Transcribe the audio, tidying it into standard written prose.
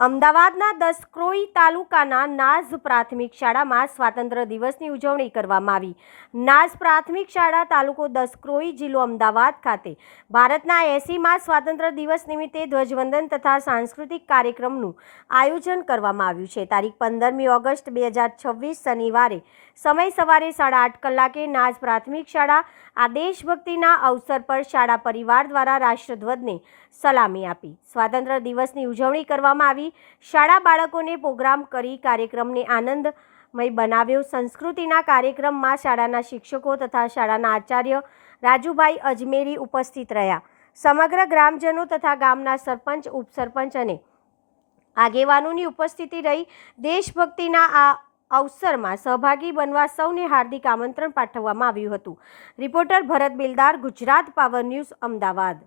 અમદાવાદના દસક્રોઈ તાલુકાના નાઝ પ્રાથમિક શાળામાં સ્વાતંત્ર્ય દિવસની ઉજવણી કરવામાં આવી। નાઝ પ્રાથમિક શાળા તાલુકો દસક્રોઈ જિલ્લો અમદાવાદ ખાતે ભારતના 80મા સ્વાતંત્ર્ય દિવસ નિમિત્તે ધ્વજવંદન તથા સાંસ્કૃતિક કાર્યક્રમનું આયોજન કરવામાં આવ્યું છે। તારીખ 15મી ઓગસ્ટ 2026 શનિવારે સમય સવારે 8:30 કલાકે નાઝ પ્રાથમિક શાળા આ દેશભક્તિના અવસર પર શાળા પરિવાર દ્વારા રાષ્ટ્રધ્વજને સલામી આપી સ્વાતંત્ર્ય દિવસની ઉજવણી કરવામાં આવી। શાળા બાળકોને પ્રોગ્રામ કરી કાર્યક્રમને આનંદમય બનાવ્યો। સંસ્કૃતિના કાર્યક્રમમાં શાળાના શિક્ષકો તથા શાળાના આચાર્ય રાજુભાઈ અજમેરી ઉપસ્થિત રહ્યા। સમગ્ર ગ્રામજનો તથા ગામના સરપંચ, ઉપસરપંચ અને આગેવાનોની ઉપસ્થિતિ રહી। દેશભક્તિના આ અવસરમાં સહભાગી બનવા સૌને હાર્દિક આમંત્રણ પાઠવવામાં આવ્યું હતું। રિપોર્ટર ભરત બેલદાર, ગુજરાત પાવર ન્યૂઝ, અમદાવાદ।